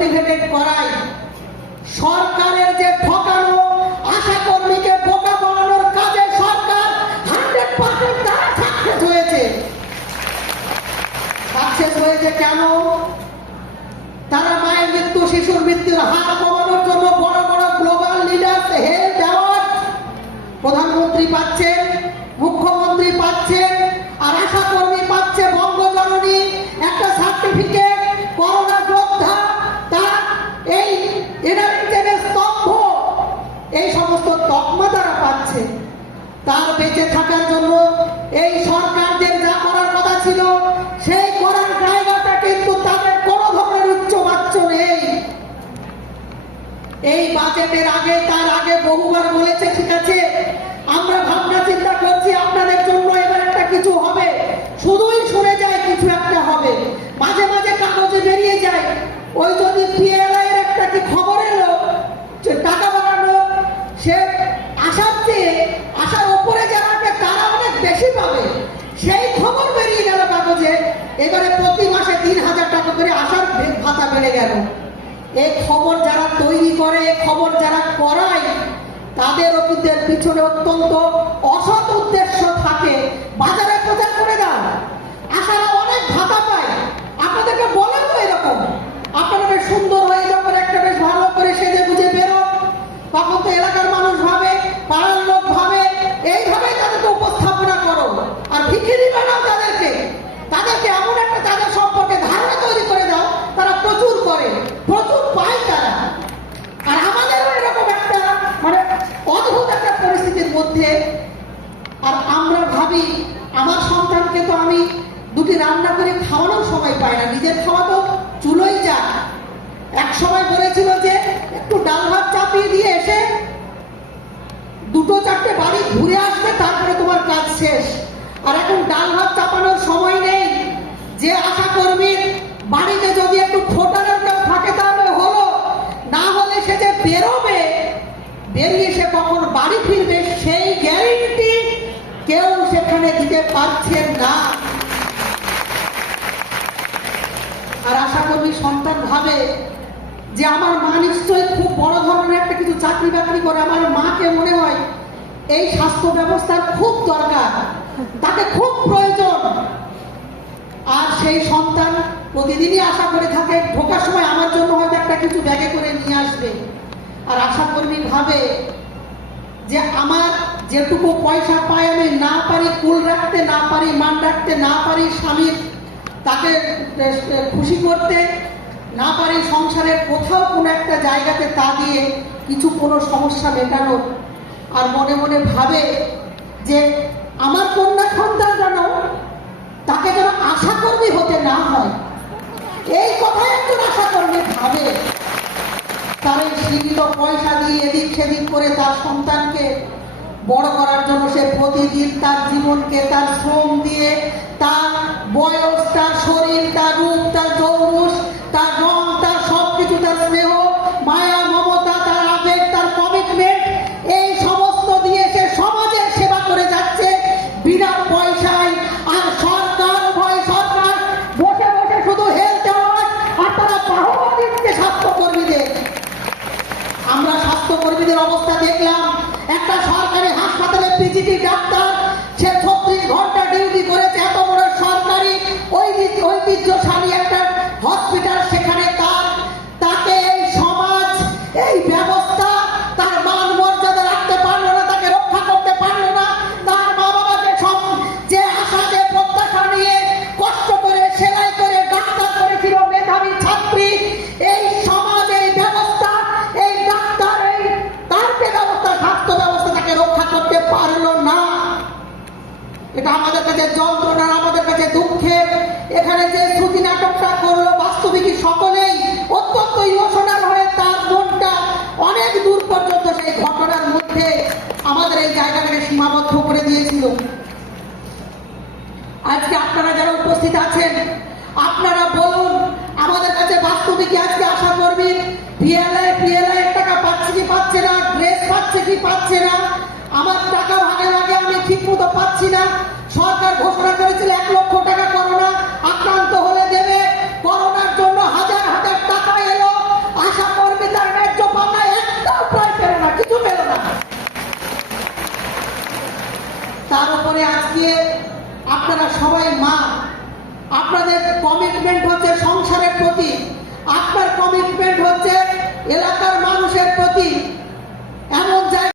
Motivated করাই। সরকারের যে ঠকানো আশা কর্মীকে বোকা বানানোর কাজে সরকার হান্ড্রেড পার্সেন্ট তারা সাকসেস হয়েছে। সাকসেস হয়েছে কেন? তারা মায়ের মৃত্যু, শিশুর মৃত্যুর হার কমানোর জন্য বড় বড় গ্লোবাল লিডার হেলথ অ্যাওয়ার্ড প্রধানমন্ত্রী পাচ্ছেন, মুখ্যমন্ত্রী পাচ্ছেন তার বেঁচে থাকার জন্য এই সরকারদের যা করার কথা ছিল, সেই করার জায়গাটা কিন্তু তাদের কোনো ধরনের উচ্চবাচ্য নেই। এই বাজেটের আগে, তার আগে বহুবার বলেছে, ঠিক আছে, আমরা ভাবনা চিন্তা করছি, আপনাদের জন্য এবার একটা কিছু হবে। শুধুই শুনে যায়, কিছু একটা হবে। মাঝে মাঝে কাগজে বেরিয়ে যায়। ওই যদি পিএলআই এর একটা কি খবর এলো টাকা বাড়ানো, সে আসার চেয়ে আসার ওপরে যারা আছে তারা অনেক বেশি পাবে। সেই খবর বেরিয়ে গেল কাগজে। এবারে প্রতি মাসে তিন হাজার টাকা করে আসার ভাতা বেড়ে গেল। এই খবর যারা তৈরি করে খবর যারা করায়, তাদের অতীতের পিছনে অত্যন্ত অসৎ উদ্দেশ্য থাকে। বাজারে প্রচার করে দাও আশারা অনেক ভাতা পায় আপনাদেরকে বলেন তো এরকম আপনারা বেশ সুন্দর হয়ে যখন একটা বেশ ভালো করে সেজে বুঝে বেরো তখন তো এলাকার মানুষ ভাবে পাড়ার লোক ভাবে এইভাবেই তাদেরকে উপস্থাপনা করো আর ভিখিরি বানাও তাদেরকে তাদেরকে এমন একটা তাদের সম্পর্কে ধারণা তৈরি করে দাও তারা প্রচুর করে প্রচুর পায় তারা। আর এরকম একটা মানে অদ্ভুত একটা পরিস্থিতির মধ্যে, আর আমরা ভাবি, আমার সন্তানকে তো আমি দুটি রান্না করে খাওয়ানোর সময় পাই না, নিজের খাওয়া তো চুলোই এক সময় বলেছিল যে, একটু ডাল ভাত চাপিয়ে দিয়ে এসে দুটো চারটে বাড়ি ঘুরে আসবে, তারপরে তোমার কাজ শেষ। আর এখন ডাল ভাত চাপানোর সময় নেই। যে আশা কর্মীর বাড়িতে যদি একটু ফোটানোর কেউ থাকে তাহলে হলো না হলে সে যে বেরোবে বেরিয়ে সে কখন বাড়ি ফিরবে, সেই গ্যারেন্টি কেউ সেখানে দিতে পারছেন না। আর আশা কর্মী সন্তান ভাবে যে আমার মা নিশ্চয়ই খুব বড় ধরনের একটা কিছু চাকরি বাকরি করে, আমার মাকে মনে হয় এই স্বাস্থ্য ব্যবস্থার খুব দরকার, তাকে খুব প্রয়োজন। আর সেই সন্তান প্রতিদিনই আশা করে থাকে, ঢোকার সময় আমার জন্য হয়তো একটা কিছু ব্যাগে করে নিয়ে আসবে। আর আশা কর্মী ভাবে যে আমার যেটুকু পয়সা পাই আমি না পারি কুল রাখতে, না পারি মান রাখতে, না পারি স্বামীর তাকে খুশি করতে, না পারি সংসারের কোথাও কোনো একটা জায়গাতে তা দিয়ে কিছু কোনো সমস্যা মেটানো। আর মনে মনে ভাবে যে আমার কন্যা সন্তান যেন তাকে যেন আশা কর্মী হতে না হয়। এই কথাই একজন আশা কর্মী ভাবে। এই সীমিত পয়সা দিয়ে এদিক সেদিক করে তার সন্তানকে বড় করার জন্য সে প্রতিদিন তার জীবনকে, তার শ্রম দিয়ে তার বয়স, তার শরীর স্বাস্থ্যকর্মীদের অবস্থা দেখলাম। একটা সরকারি হাসপাতালে পিজিটি ডাক্তার জায়গাটাকে সীমাবদ্ধ করে দিয়েছিল। আজকে আপনারা যারা উপস্থিত আছেন, আপনারা বলুন, আমাদের কাছে বাস্তবিক আজকে আশা করবেন পিএলআই পিএলআই টাকা পাচ্ছে কি পাচ্ছে না ড্রেস পাচ্ছে কি পাচ্ছে না, আমার টাকা ভাগে ভাগে আমি ঠিক মতো পাচ্ছি না। সরকার ঘোষণা করেছিল এক লক্ষ টাকা আপনার কমিটমেন্ট হচ্ছে এলাকার মানুষের প্রতি।